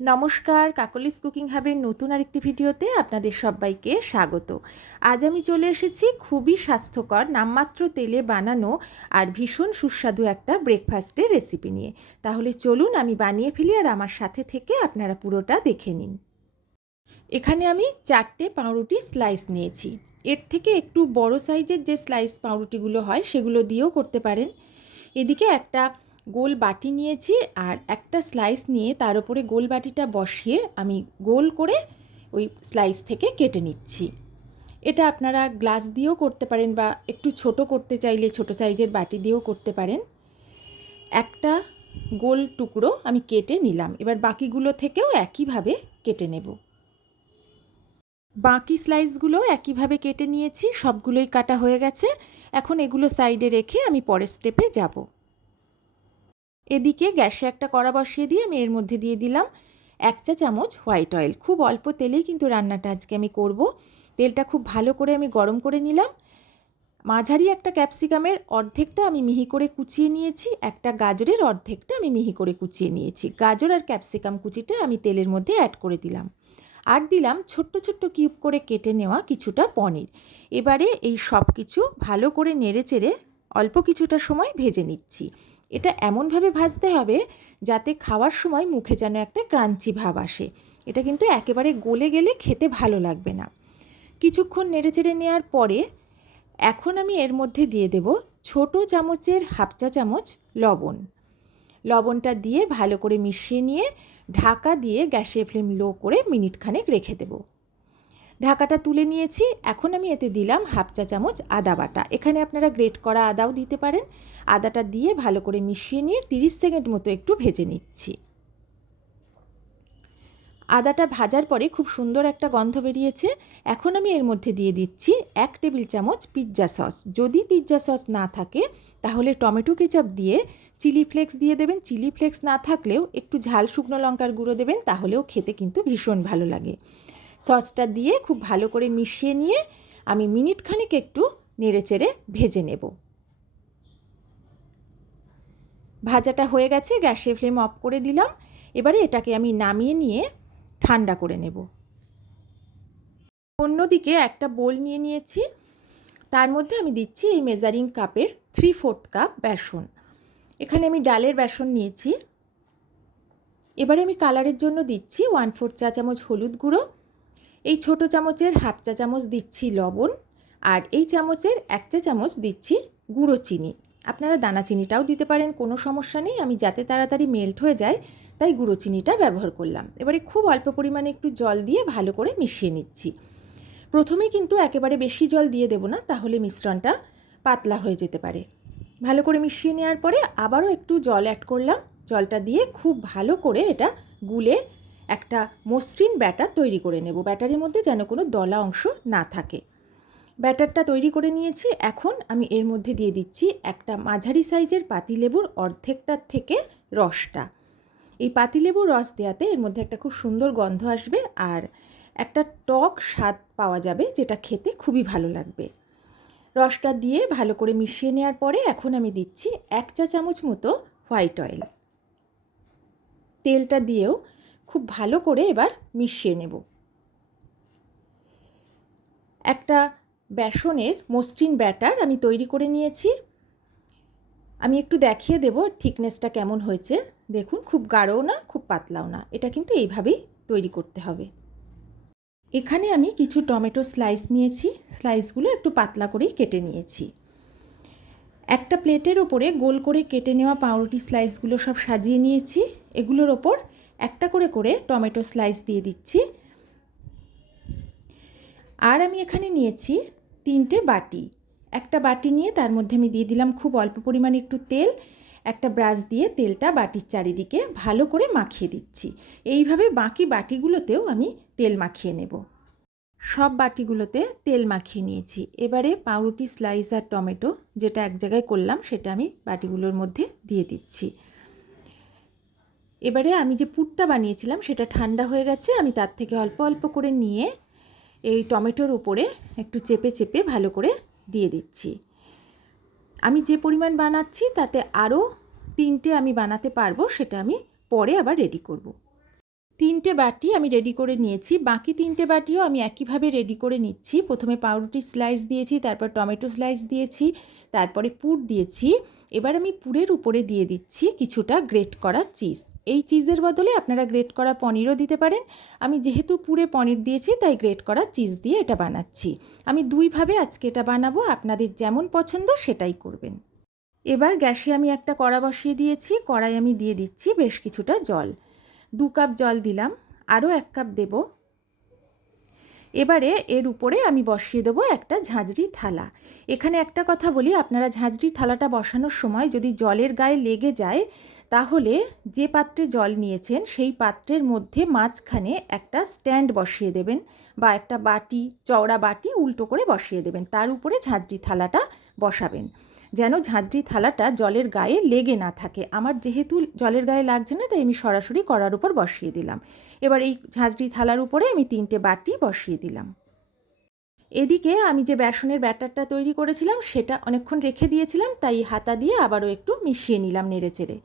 নমস্কার, কাকলিস কুকিং হাবের নতুন আরেকটি ভিডিওতে আপনাদের সবাইকে স্বাগত। আজ আমি চলে এসেছি খুবই স্বাস্থ্যকর, নামমাত্র তেলে বানানো আর ভীষণ সুস্বাদু একটা ব্রেকফাস্টের রেসিপি নিয়ে। তাহলে চলুন আমি বানিয়ে ফেলি আর আমার সাথে থেকে আপনারা পুরোটা দেখে নিন। এখানে আমি চারটে পাউরুটি স্লাইস নিয়েছি। এর থেকে একটু বড় সাইজের যে স্লাইস পাউরুটিগুলো হয়, সেগুলো দিয়েও করতে পারেন। এদিকে একটা গোল বাটি নিয়েছি আর একটা স্লাইস নিয়ে তার উপরে গোল বাটিটা বসিয়ে আমি গোল করে ওই স্লাইস থেকে কেটে নিচ্ছি। এটা আপনারা গ্লাস দিয়েও করতে পারেন বা একটু ছোট করতে চাইলে ছোট সাইজের বাটি দিয়েও করতে পারেন। একটা গোল টুকরো আমি কেটে নিলাম। এবার বাকিগুলো থেকেও একইভাবে কেটে নেব। বাকি স্লাইসগুলো একইভাবে কেটে নিয়েছি, সবগুলোই কাটা হয়ে গেছে। এখন এগুলো সাইডে রেখে আমি পরের স্টেপে যাব। এদিকে গ্যাসে একটা কড়া বসিয়ে দিয়ে আমি এর মধ্যে দিয়ে দিলাম এক চা চামচ হোয়াইট অয়েল। খুব অল্প তেলেই কিন্তু রান্নাটা আজকে আমি করব। তেলটা খুব ভালো করে আমি গরম করে নিলাম। মাঝারি একটা ক্যাপসিকামের অর্ধেকটা আমি মিহি করে কুচিয়ে নিয়েছি, একটা গাজরের অর্ধেকটা আমি মিহি করে কুচিয়ে নিয়েছি। গাজর আর ক্যাপসিকাম কুচিটা আমি তেলের মধ্যে অ্যাড করে দিলাম। আর দিলাম ছোট্ট ছোট্ট কিউব করে কেটে নেওয়া কিছুটা পনির। এবারে এই সব কিছু ভালো করে নেড়ে চেড়ে অল্প কিছুটা সময় ভেজে নিচ্ছি। এটা এমনভাবে ভাজতে হবে যাতে খাওয়ার সময় মুখে যেন একটা ক্রাঞ্চি ভাব আসে। এটা কিন্তু একেবারে গলে গেলে খেতে ভালো লাগবে না। কিছুক্ষণ নেড়েচেড়ে নেওয়ার পরে এখন আমি এর মধ্যে দিয়ে দেব ছোট চামচের হাফ চা চামচ লবণ। লবণটা দিয়ে ভালো করে মিশিয়ে নিয়ে ঢাকা দিয়ে গ্যাসের ফ্লেম লো করে মিনিটখানেক রেখে দেবো। ঢাকাটা তুলে নিয়েছি। এখন আমি এতে দিলাম হাফ চা চামচ আদা বাটা। এখানে আপনারা গ্রেট করা আদাও দিতে পারেন। আদাটা দিয়ে ভালো করে মিশিয়ে নিয়ে তিরিশ সেকেন্ড মতো একটু ভেজে নিচ্ছি। আদাটা ভাজার পরে খুব সুন্দর একটা গন্ধ বেরিয়েছে। এখন আমি এর মধ্যে দিয়ে দিচ্ছি এক টেবিল চামচ পিৎজা সস। যদি পিৎজা সস না থাকে, তাহলে টমেটো কেচাপ দিয়ে চিলি ফ্লেক্স দিয়ে দেবেন। চিলি ফ্লেক্স না থাকলেও একটু ঝাল শুকনো লঙ্কার গুঁড়ো দেবেন, তাহলেও খেতে কিন্তু ভীষণ ভালো লাগে। সসটা দিয়ে খুব ভালো করে মিশিয়ে নিয়ে আমি মিনিট খানেক একটু নেড়ে চেড়ে ভেজে নেব। ভাজাটা হয়ে গেছে, গ্যাসের ফ্লেম অফ করে দিলাম। এবারে এটাকে আমি নামিয়ে নিয়ে ঠান্ডা করে নেব। অন্যদিকে একটা বোল নিয়ে নিয়েছি। তার মধ্যে আমি দিচ্ছি এই মেজারিং কাপের থ্রি ফোর্থ কাপ বেসন। এখানে আমি ডালের বেসন নিয়েছি। এবারে আমি কালারের জন্য দিচ্ছি ওয়ান ফোর চা চামচ হলুদ গুঁড়ো। এই ছোট চামচের হাফ চা চামচ দিচ্ছি লবণ আর এই চামচের এক চা চামচ দিচ্ছি গুঁড়ো চিনি। আপনারা দানা চিনিটাও দিতে পারেন, কোনো সমস্যা নেই। আমি যাতে তাড়াতাড়ি মেল্ট হয়ে যায়, তাই গুঁড়ো চিনিটা ব্যবহার করলাম। এবারে খুব অল্প পরিমাণে একটু জল দিয়ে ভালো করে মিশিয়ে নিচ্ছি। প্রথমে কিন্তু একেবারে বেশি জল দিয়ে দেবো না, তাহলে মিশ্রণটা পাতলা হয়ে যেতে পারে। ভালো করে মিশিয়ে নেওয়ার পরে আবারও একটু জল অ্যাড করলাম। জলটা দিয়ে খুব ভালো করে এটা গুলে একটা মসৃণ ব্যাটার তৈরি করে নেব। ব্যাটারের মধ্যে যেন কোনো দলা অংশ না থাকে। ব্যাটারটা তৈরি করে নিয়েছি। এখন আমি এর মধ্যে দিয়ে দিচ্ছি একটা মাঝারি সাইজের পাতিলেবুর অর্ধেকটার থেকে রসটা। এই পাতিলেবুর রস দেওয়াতে এর মধ্যে একটা খুব সুন্দর গন্ধ আসবে আর একটা টক স্বাদ পাওয়া যাবে, যেটা খেতে খুবই ভালো লাগবে। রসটা দিয়ে ভালো করে মিশিয়ে নেওয়ার পরে এখন আমি দিচ্ছি এক চা চামচ মতো হোয়াইট অয়েল। তেলটা দিয়েও খুব ভালো করে এবার মিশিয়ে নেব। একটা বেসনের মসৃণ ব্যাটার আমি তৈরি করে নিয়েছি। আমি একটু দেখিয়ে দেব থিকনেসটা কেমন হয়েছে। দেখুন, খুব গাঢ়ও না, খুব পাতলাও না। এটা কিন্তু এইভাবেই তৈরি করতে হবে। এখানে আমি কিছু টমেটো স্লাইস নিয়েছি। স্লাইসগুলো একটু পাতলা করেই কেটে নিয়েছি। একটা প্লেটের ওপরে গোল করে কেটে নেওয়া পাউরুটি স্লাইসগুলো সব সাজিয়ে নিয়েছি। এগুলোর ওপর একটা করে করে টমেটো স্লাইস দিয়ে দিচ্ছি। আর আমি এখানে নিয়েছি তিনটে বাটি। একটা বাটি নিয়ে তার মধ্যে আমি দিয়ে দিলাম খুব অল্প পরিমাণে একটু তেল। একটা ব্রাশ দিয়ে তেলটা বাটির চারিদিকে ভালো করে মাখিয়ে দিচ্ছি। এইভাবে বাকি বাটিগুলোতেও আমি তেল মাখিয়ে নেব। সব বাটিগুলোতে তেল মাখিয়ে নিয়েছি। এবারে পাউরুটি স্লাইস আর টমেটো যেটা এক জায়গায় করলাম সেটা আমি বাটিগুলোর মধ্যে দিয়ে দিচ্ছি। এবারে আমি যে পুরটা বানিয়েছিলাম সেটা ঠান্ডা হয়ে গেছে, আমি তার থেকে অল্প অল্প করে নিয়ে এই টমেটোর উপরে একটু চেপে চেপে ভালো করে দিয়ে দিচ্ছি। আমি যে পরিমাণ বানাচ্ছি তাতে আরও তিনটে আমি বানাতে পারব, সেটা আমি পরে আবার রেডি করব। তিনটে বাটি আমি রেডি করে নিয়েছি, বাকি তিনটে বাটিও আমি একইভাবে রেডি করে নিচ্ছি। প্রথমে পাউরুটির স্লাইস দিয়েছি, তারপর টমেটো স্লাইস দিয়েছি, তারপরে পুর দিয়েছি। এবার আমি পুরের উপরে দিয়ে দিচ্ছি কিছুটা গ্রেট করা চিজ। এই চিজের বদলে আপনারা গ্রেট করা পনিরও দিতে পারেন। আমি যেহেতু পুরে পনির দিয়েছি, তাই গ্রেট করা চিজ দিয়ে এটা বানাচ্ছি। আমি দুইভাবে আজকে এটা বানাবো, আপনাদের যেমন পছন্দ সেটাই করবেন। এবার গ্যাসে আমি একটা কড়া বসিয়ে দিয়েছি, কড়াই আমি দিয়ে দিচ্ছি বেশ কিছুটা জল। দু কাপ জল দিলাম, আরও এক কাপ দেব। এবারে এর উপরে আমি বসিয়ে দেবো একটা ঝাঁঝরি থালা। এখানে একটা কথা বলি, আপনারা ঝাঁঝরি থালাটা বসানোর সময় যদি জলের গায়ে লেগে যায়, তাহলে যে পাত্রে জল নিয়েছেন, সেই পাত্রের মধ্যে মাঝখানে একটা স্ট্যান্ড বসিয়ে দেবেন বা একটা বাটি, চওড়া বাটি উল্টো করে বসিয়ে দেবেন। তার উপরে ঝাঁঝরি থালাটা বসাবেন। যেন ঝাঁঝরি থালাটা জলের গায়ে লেগে না থাকে। আমার যেহেতু জলের গায়ে লাগছে না, তাই আমি সরাসরি করার উপর বসিয়ে দিলাম। এবার এই ঝাঁঝরি থালার উপরে আমি তিনটে বাটি বসিয়ে দিলাম। এদিকে আমি যে বেসনের ব্যাটারটা তৈরি করেছিলাম, সেটা অনেকক্ষণ রেখে দিয়েছিলাম, তাই হাতা দিয়ে আবারও একটু মিশিয়ে নিলাম নেড়ে চেড়ে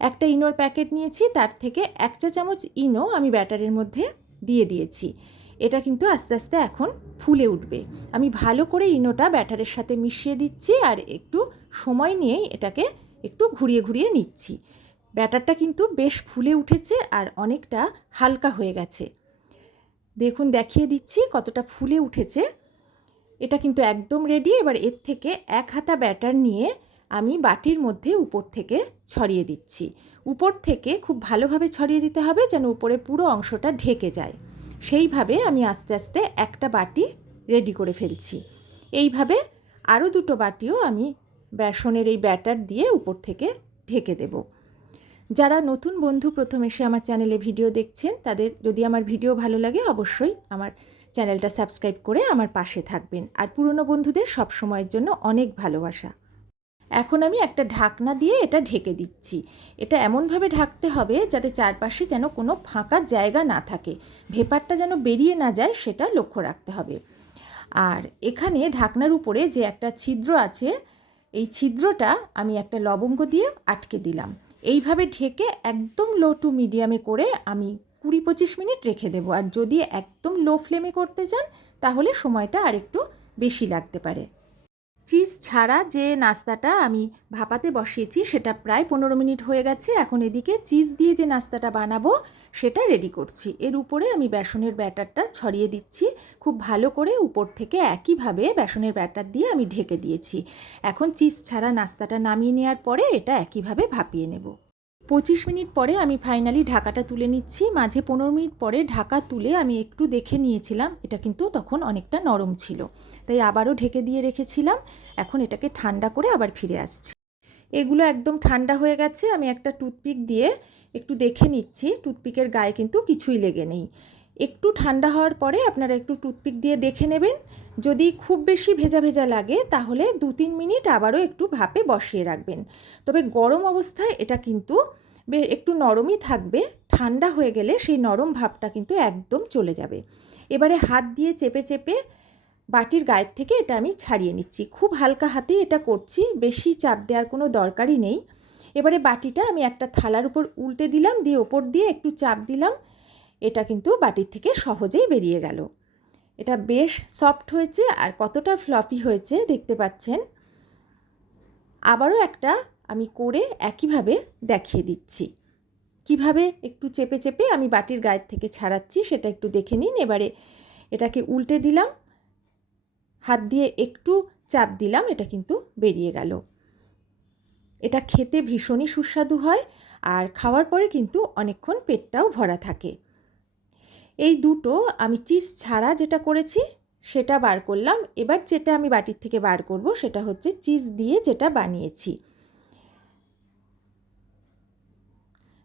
একটা ইনোর প্যাকেট নিয়েছি, তার থেকে এক চা চামচ ইনো আমি ব্যাটারের মধ্যে দিয়ে দিয়েছি। এটা কিন্তু আস্তে আস্তে এখন ফুলে উঠবে। আমি ভালো করে ইনোটা ব্যাটারের সাথে মিশিয়ে দিচ্ছি আর একটু সময় নিয়েই এটাকে একটু ঘুরিয়ে ঘুরিয়ে নিচ্ছি। ব্যাটারটা কিন্তু বেশ ফুলে উঠেছে আর অনেকটা হালকা হয়ে গেছে। দেখুন, দেখিয়ে দিচ্ছি কতটা ফুলে উঠেছে। এটা কিন্তু একদম রেডি এবার এর থেকে এক হাতা ব্যাটার নিয়ে আমি বাটির মধ্যে উপর থেকে ছড়িয়ে দিচ্ছি। উপর থেকে খুব ভালোভাবে ছড়িয়ে দিতে হবে যেন উপরে পুরো অংশটা ঢেকে যায়। সেইভাবে আমি আস্তে আস্তে একটা বাটি রেডি করে ফেলছি। এইভাবে আরও দুটো বাটিও আমি বেসনের এই ব্যাটার দিয়ে উপর থেকে ঢেকে দেব। যারা নতুন বন্ধু প্রথম এসে আমার চ্যানেলে ভিডিও দেখছেন, তাদের যদি আমার ভিডিও ভালো লাগে অবশ্যই আমার চ্যানেলটা সাবস্ক্রাইব করে আমার পাশে থাকবেন। আর পুরনো বন্ধুদের সব সময়ের জন্য অনেক ভালোবাসা। এখন আমি একটা ঢাকনা দিয়ে এটা ঢেকে দিচ্ছি। এটা এমনভাবে ঢাকতে হবে যাতে চারপাশে যেন কোনো ফাঁকা জায়গা না থাকে। ভেপারটা যেন বেরিয়ে না যায় সেটা লক্ষ্য রাখতে হবে। আর এখানে ঢাকনার উপরে যে একটা ছিদ্র আছে, এই ছিদ্রটা আমি একটা লবঙ্গ দিয়ে আটকে দিলাম। এইভাবে ঢেকে একদম লো টু মিডিয়ামে করে আমি কুড়ি পঁচিশ মিনিট রেখে দেব। আর যদি একদম লো ফ্লেমে করতে চান, তাহলে সময়টা আর একটু বেশি লাগতে পারে। চিজ ছাড়া যে নাস্তাটা আমি ভাপাতে বসিয়েছি, সেটা প্রায় পনেরো মিনিট হয়ে গেছে। এখন এদিকে চিজ দিয়ে যে নাস্তাটা বানাবো সেটা রেডি করছি। এর উপরে আমি বেসনের ব্যাটারটা ছড়িয়ে দিচ্ছি। খুব ভালো করে উপর থেকে একইভাবে বেসনের ব্যাটার দিয়ে আমি ঢেকে দিয়েছি। এখন চিজ ছাড়া নাস্তাটা নামিয়ে নেওয়ার পরে এটা একইভাবে ভাপিয়ে নেব। পঁচিশ মিনিট পরে আমি ফাইনালি ঢাকাটা তুলে নিচ্ছি। মাঝে পনেরো মিনিট পরে ঢাকা তুলে আমি একটু দেখে নিয়েছিলাম। এটা কিন্তু তখন অনেকটা নরম ছিল। তাই আবারও ঢেকে দিয়ে রেখেছিলাম। এখন এটাকে ঠান্ডা করে আবার ফিরে আসছি। এগুলো একদম ঠান্ডা হয়ে গেছে। আমি একটা টুথপিক দিয়ে একটু দেখে নিচ্ছি, টুথপিকের গায়ে কিন্তু কিছুই লেগে নেই। একটু ঠান্ডা হওয়ার পরে আপনারা একটু টুথপিক দিয়ে দেখে নেবেন। যদি খুব বেশি ভেজা ভেজা লাগে, তাহলে দু তিন মিনিট আবারও একটু ভাপে বসিয়ে রাখবেন। তবে গরম অবস্থায় এটা কিন্তু একটু নরমই থাকবে। ঠান্ডা হয়ে গেলে সেই নরম ভাবটা কিন্তু একদম চলে যাবে। এবারে হাত দিয়ে চেপে চেপে বাটির গায়ের থেকে এটা আমি ছাড়িয়ে নিচ্ছি। খুব হালকা হাতেই এটা করছি, বেশি চাপ দেওয়ার কোনো দরকারই নেই। এবারে বাটিটা আমি একটা থালার উপর উল্টে দিলাম, দিয়ে ওপর দিয়ে একটু চাপ দিলাম। এটা কিন্তু বাটির থেকে সহজেই বেরিয়ে গেল। এটা বেশ সফট হয়েছে আর কতটা ফ্লপি হয়েছে দেখতে পাচ্ছেন। আবারও একটা আমি করে একইভাবে দেখিয়ে দিচ্ছি। কীভাবে একটু চেপে চেপে আমি বাটির গায়ের থেকে ছাড়াচ্ছি সেটা একটু দেখে নিন। এবারে এটাকে উল্টে দিলাম, হাত দিয়ে একটু চাপ দিলাম, এটা কিন্তু বেরিয়ে গেল। এটা খেতে ভীষণই সুস্বাদু হয় আর খাওয়ার পরে কিন্তু অনেকক্ষণ পেটটাও ভরা থাকে। এই দুটো আমি চিজ ছাড়া যেটা করেছি সেটা বার করলাম। এবার যেটা আমি বাটির থেকে বার করব সেটা হচ্ছে চিজ দিয়ে যেটা বানিয়েছি।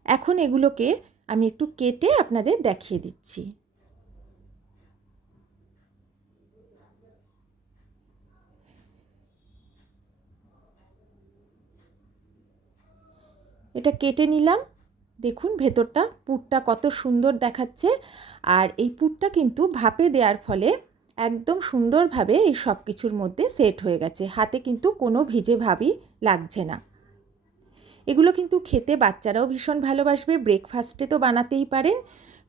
এখন এগুলোকে আমি একটু কেটে আপনাদের দেখিয়ে দিচ্ছি। এটা কেটে নিলাম। দেখুন ভেতরটা, পুরটা কত সুন্দর দেখাচ্ছে। আর এই পুরটা কিন্তু ভাপে দেওয়ার ফলে একদম সুন্দরভাবে এই সব কিছুর মধ্যে সেট হয়ে গেছে। হাতে কিন্তু কোনো ভিজে ভাবই লাগছে না। এগুলো কিন্তু খেতে বাচ্চারাও ভীষণ ভালোবাসবে। ব্রেকফাস্টে তো বানাতেই পারেন।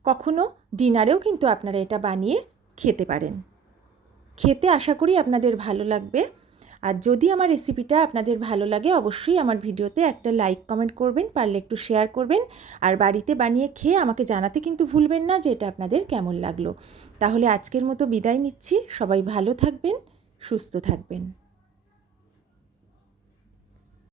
কখনো ডিনারেও কিন্তু আপনারা এটা বানিয়ে খেতে পারেন। খেতে আশা করি আপনাদের ভালো লাগবে। আর যদি আমার রেসিপিটা আপনাদের ভালো লাগে, অবশ্যই আমার ভিডিওতে একটা লাইক কমেন্ট করবেন, পারলে একটু শেয়ার করবেন। আর বাড়িতে বানিয়ে খেয়ে আমাকে জানাতে কিন্তু ভুলবেন না যে এটা আপনাদের কেমন লাগল। তাহলে আজকের মতো বিদায় নিচ্ছি। সবাই ভালো থাকবেন, সুস্থ থাকবেন।